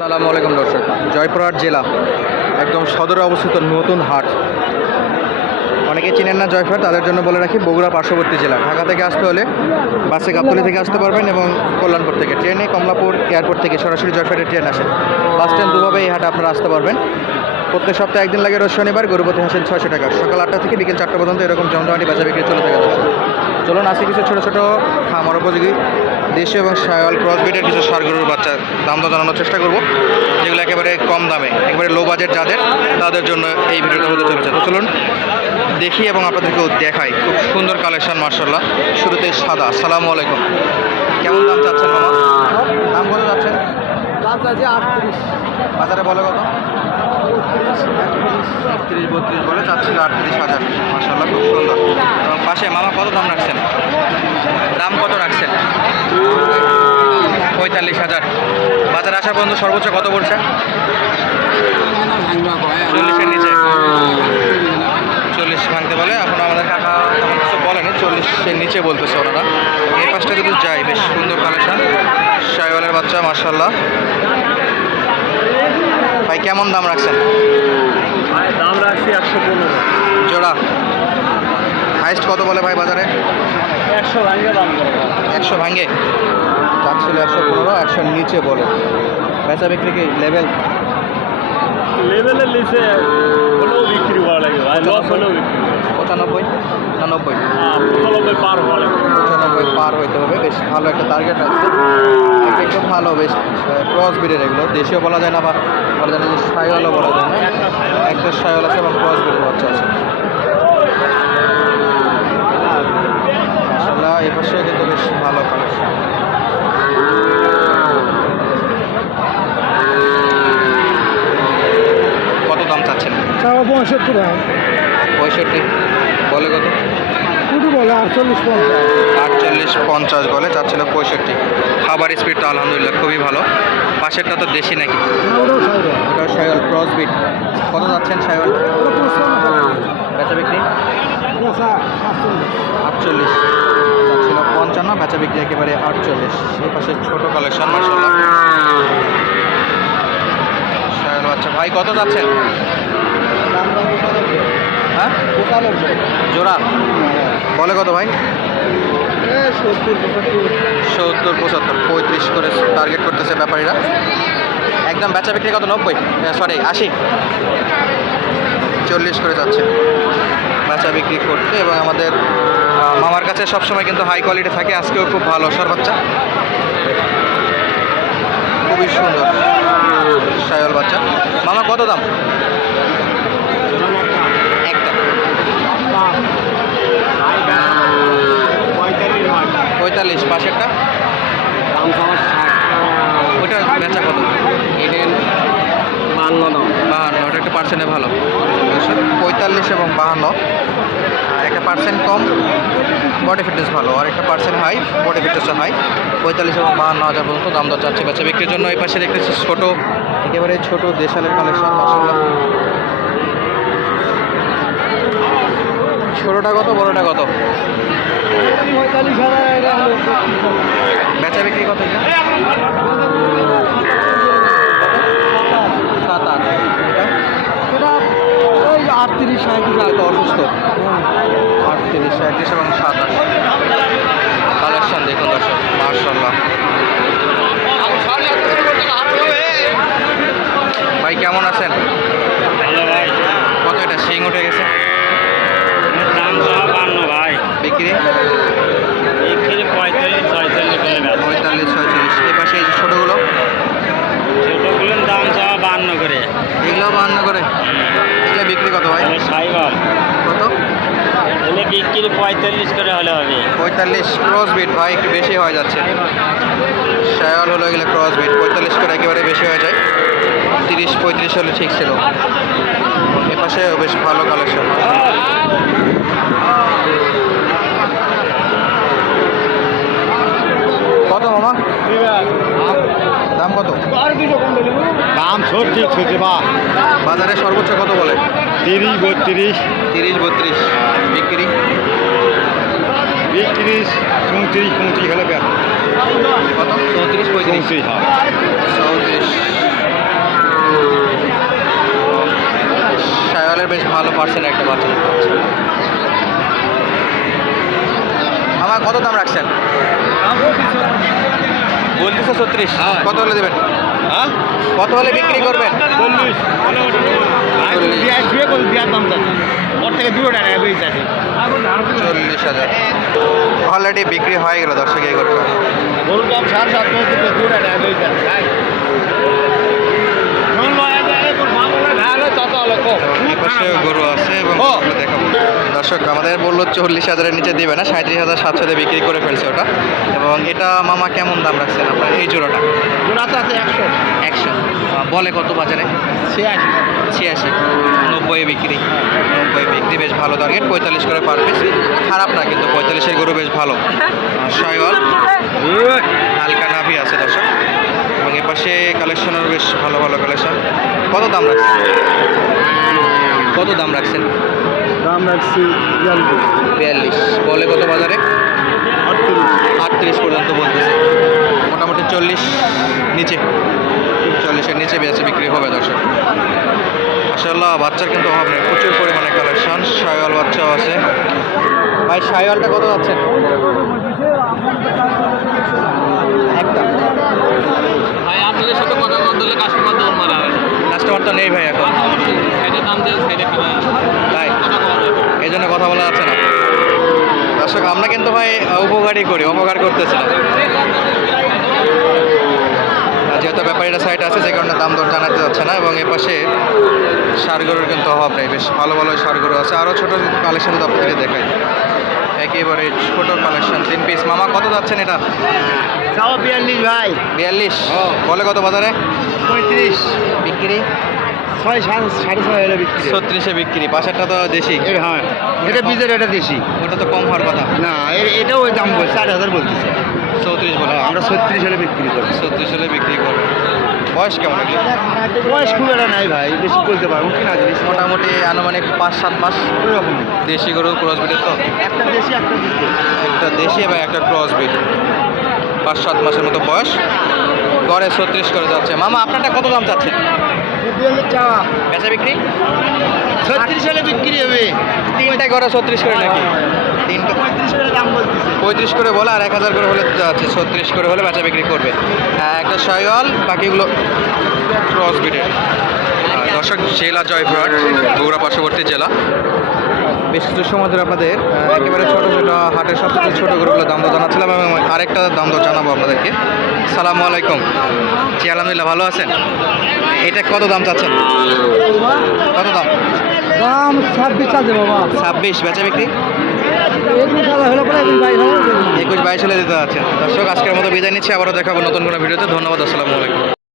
সালামু আলাইকুম দর্শক। জয়পুরহাট জেলা, একদম সদরে অবস্থিত নতুন হাট। অনেকে চিনেন না জয়পুরহাট, তাদের জন্য বলে রাখি বগুড়া পার্শ্ববর্তী জেলা। ঢাকা থেকে আসতে হলে বাসে গাবতলি থেকে আসতে পারবেন এবং কল্যাণপুর থেকে ট্রেনে কমলাপুর এয়ারপোর্ট থেকে সরাসরি জয়পুরহাটের ট্রেন আসে। বাস স্ট্যান্ড দুভাবে এই হাটে আপনারা আসতে পারবেন। প্রত্যেক সপ্তাহে একদিন লাগে রোজ শনিবার, গরুপতি হাসেন ছয়শো টাকা। সকাল আটটা থেকে বিকেল চারটা পর্যন্ত এরকম জমজমাটি বাজার বিক্রি চলে থাকে দর্শক চলুন আসি কিছু ছোটো ছোটো খামার উপযোগী দেশীয় এবং সায়াল ক্রস ব্রিডের কিছু সার গরুর বাচ্চা দাম দর জানানোর চেষ্টা করব যেগুলো একেবারে কম দামে একেবারে লো বাজেট যাদের তাদের জন্য এই ভিডিওটা হতে চলেছে। তো চলুন দেখি এবং আপনাদেরকেও দেখাই। খুব সুন্দর কালেকশন মার্শাল্লাহ শুরুতেই সাদা। আসসালামু আলাইকুম। কেমন দাম চাচ্ছেন মামা? দাম কত যাচ্ছেন দাম চাইছে আটত্রিশ। বাজারে বলে কত? তিরিশ বত্রিশ বলে চাচ্ছিল আটত্রিশ হাজার। মাসাল্লাহ খুব সুন্দর। এবং পাশে মামা কত দাম রাখছেন? দাম কত রাখছেন? পঁয়তাল্লিশ হাজার। বাজারে আসা পর্যন্ত সর্বোচ্চ কত পড়ছে? চল্লিশের নিচে। চল্লিশ ভাঙতে বলে এখন আমাদের কাকা তেমন কিছু বলেনি, চল্লিশের নিচে বলতেছে ওনারা। এই পাশটা যদি যাই, বেশ সুন্দর কালেকশন শাইওয়ালের বাচ্চা মার্শাল্লাহ ভাই কেমন দাম রাখছেন? দাম রাখছি একশো পনেরো। জোড়া। হাইস্ট কত বলে ভাই বাজারে? একশো ভাঙে দাম একশো ভাঙে। চাচ্ছিল একশো পনেরো একশোর নিচে বলে। বেচা বিক্রি কি লেভেল লেভেলের লিসে হলেও বিক্রি করা লাগে ভাই লস হলেও বিক্রি পঁচানব্বই না নব্বই? পঁচানব্বই পার হওয়া পঁচানব্বই পার হইতে হবে বেশ ভালো একটা টার্গেট আছে। একটু ভালো বেশ ক্রস ব্রিডের এগুলো দেশীয় বলা যায় না বা যে সাইওয়ালও বলা যায় না একটা সাইওয়াল আছে এবং ক্রস ব্রিডের বাচ্চা আছে। মাসাল্লাহ এই পাশে কিন্তু বেশ ভালো কালেকশন কত দাম চাচ্ছেন? পঁয়ষট্টি টাকা পঁয়ষট্টি। বলে কত? কুড়ি বলে আটচল্লিশ পঞ্চাশ। আটচল্লিশ পঞ্চাশ বলে চাচ্ছিল পঁয়ষট্টি। খাবার স্পিডটা আলহামদুলিল্লাহ খুবই ভালো। পাশেরটা তো দেশি নাকি? ওটাও ক্রস বিট কত যাচ্ছেন সাইওয়াল বেচা বিক্রি? আটচল্লিশ। ছিল পঞ্চান্ন, বেচা বিক্রি একেবারে আটচল্লিশ। এই পাশে ছোট কালেকশন মার্শাল্লাহ বাচ্চা। ভাই, কত যাচ্ছেন? হ্যাঁ? জোড়া। বলে কত ভাই? সত্তর, পঁচাত্তর, পঁয়ত্রিশ করে টার্গেট করতেছে ব্যাপারীরা। একদম বেচা বিক্রি কত? নব্বই? সরি আশি। চল্লিশ করে যাচ্ছে। বেচা বিক্রি করতে এবং আমাদের মামার কাছে সবসময় কিন্তু হাই কোয়ালিটি থাকে। আজকেও খুব ভালো বাচ্চা। খুবই সুন্দর সায়ল বাচ্চা। মামা, কত দাম একটা পঁয়তাল্লিশ পাশেরটা? ওইটা বেচা কত? বাহান্ন দাম। বাহান্ন ওটা একটা পার্সেন্টে ভালো। পঁয়তাল্লিশ এবং বাহান্ন। একটা পার্সেন্ট কম বডি ফিটনেস ভালো। আর একটা পার্সেন্ট হাই বডি ফিটনেসও হাই পঁয়তাল্লিশ এবং বাহান্ন হাজার পর্যন্ত দাম দর চাচ্ছে। বেচা বিক্রির জন্য এই পাশে দেখতেছি ছোটো একেবারে ছোটো দেশালের কালেকশন মাসাল্লাহ ছোটোটা কত বড়টা কত? বেচা বিক্রি কত সাত আট। এটা ওই আটত্রিশ সাঁত্রিশ তো অসুস্থ। আটত্রিশ সাঁত্রিশ এবং সাতাশ। কালেকশন দেখুন দর্শক মার্শাল্লাহ ভাই কেমন আছেন ভালো ভাই কত এটা শিং উঠে গেছে দাম চাওয়া বান্ন ভাই বিক্রি পঁয়তাল্লিশ ছয়চল্লিশ এই পাশে এই ছোটোগুলো? ছোটোগুলোর দাম চাওয়া বান্ন করে। এগুলো বাহান্ন করে? এগুলো বিক্রি কত ভাই? সাইবার। কত? এলে বিক্রি পঁয়তাল্লিশ করে হলে হবে। পঁয়তাল্লিশ ক্রস বিট ভাই একটু বেশি হয়ে যাচ্ছে। শায়াল হলো এগুলো ক্রস বিট। পঁয়তাল্লিশ করে একেবারে বেশি হয়ে যায়। তিরিশ পঁয়ত্রিশ হলে ঠিক ছিল। এপাশে বেশ ভালো কালেকশন দাম কত? দাম সত্যি সত্যি বা। বাজারে সর্বোচ্চ কত বলে? তিরিশ বত্রিশ। তিরিশ বত্রিশ। বিক্রি? বিক্রিশ চৌত্রিশ পঁয়ত্রিশ হলে কত? চৌত্রিশ পঁয়ত্রিশ। চৌত্রিশ হ্যাঁ। সায়ালের বেশ ভালো পার্সেন্ট একটা বাচ্চা আমার কত দাম রাখছেন? বলতেছে ছত্রিশ। কত হলে দেবেন? হ্যাঁ? কত হলে বিক্রি করবেন? চল্লিশ। চল্লিশ। হাজার। অলরেডি বিক্রি হয়ে গেল দর্শক এই করতে গরুর সাড়ে সাত গরু আছে এবং দেখাবো। দর্শক আমাদের বলল চল্লিশ হাজারের নিচে দিবে না সাঁত্রিশ হাজার সাতশো সাতশোতে বিক্রি করে ফেলছে ওটা। এবং এটা মামা কেমন দাম রাখছেন আপনার? এই জোড়াটা? জোড়া তো আছে একশো। একশো। বলে কত বাজারে? ছিয়াশি। ছিয়াশি। নব্বই বিক্রি। নব্বই বিক্রি বেশ ভালো টার্গেট পঁয়তাল্লিশ করে পার পিস খারাপ না কিন্তু পঁয়তাল্লিশের গরু বেশ ভালো। শয়ওয়াল হালকা নাভি আছে দর্শক। এবং এ পাশে কালেকশনের বেশ ভালো ভালো কালেকশন কত দাম রাখছেন? কত দাম রাখছেন? দাম রাখছি বিয়াল্লিশ। বলে কত বাজারে? আটত্রিশ। পর্যন্ত বলতেছে মোটামুটি চল্লিশ নিচে। চল্লিশের নিচে বেঁচে বিক্রি হবে দর্শক। মাসাল্লাহ বাচ্চার কিন্তু অভাব নেই প্রচুর পরিমাণে কালেকশন। শায়ল বাচ্চাও আছে। ভাই শায়লটা কত যাচ্ছে একটা ভাই আপনাদের সাথে কথা বলতে হলে কাস্টমার দৌড় মারাবে কাস্টমার তো নেই ভাই এখন। তাই? এই জন্য কথা বলা যাচ্ছে না। দর্শক, আমরা কিন্তু ভাই উপকারই করি উপকার করতেছিলাম যেহেতু ব্যাপারীরা সাইড আছে যে কারণে দাম দর জানাতে যাচ্ছে না, এবং এপাশে সার গরুর কিন্তু অভাব নেই। বেশ ভালো ভালো সার গরু আছে। আরও ছোটো কালেকশন আপনাদেরকে দেখাই। একেবারে ছোটো কালেকশন তিন পিস মামা, কত যাচ্ছেন এটা? চাও বিয়াল্লিশ ভাই। বিয়াল্লিশ। বলে কত বাজারে? পঁয়ত্রিশ। বিক্রি? ছয় সাড়ে ছয় হলে বিক্রি। ছত্রিশে বিক্রি পাশেরটা তো দেশি। হ্যাঁ এটা বীজের এটা দেশি। ওটা তো কম হওয়ার কথা। না এটাও ওই দাম বলছে চার হাজার বলতেছে। চৌত্রিশ বলে। হ্যাঁ, আমরা ছত্রিশ হলে বিক্রি করি। ছত্রিশ হলে বিক্রি করবে। বয়স কেমন বয়স খুব একটা নাই ভাই বেশি বলতে পারব কিনা জিনিস মোটামুটি আনুমানিক পাঁচ সাত মাস। দেশি গরু ক্রস বিটের তো? একটা দেশি একটা একটা দেশি এবং একটা ক্রস বিট পাঁচ সাত মাসের মতো বয়স। গড়ে ছত্রিশ করে যাচ্ছে। মামা আপনারটা কত দাম চাচ্ছেন? বেচা বিক্রি? ছত্রিশ হলে বিক্রি হবে। তিনটায় গড়ে ছত্রিশ করে নাকি? তিনটা। পঁয়ত্রিশ করে বলে আর এক হাজার করে হলে যাচ্ছে। ছত্রিশ করে হলে বেচা বিক্রি করবে। আহ, একটা শয়ওয়াল বাকিগুলো ক্রস বিটের দর্শক জেলা জয়পুরহাট বগুড়া পার্শ্ববর্তী জেলা। বেশ কিছু সময় ধরে আপনাদের একেবারে ছোটো ছোটো হাটের সব সবচেয়ে ছোটো গরুগুলো দাম দর জানাচ্ছিলাম এবং আরেকটা দাম দর জানাব আপনাদেরকে। সালামু আলাইকুম। জি আলহামদুলিল্লাহ ভালো আছেন? এটা কত দাম চাচ্ছেন? কত দাম? দাম ছাব্বিশ আছে বাবা। ছাব্বিশ বেচা বিক্রি? একুশ বাইশ হলে দিতে যাচ্ছেন দর্শক আজকের মতো বিদায় নিচ্ছি। আবারও দেখাবো নতুন কোনো ভিডিওতে। ধন্যবাদ আসসালামু আলাইকুম।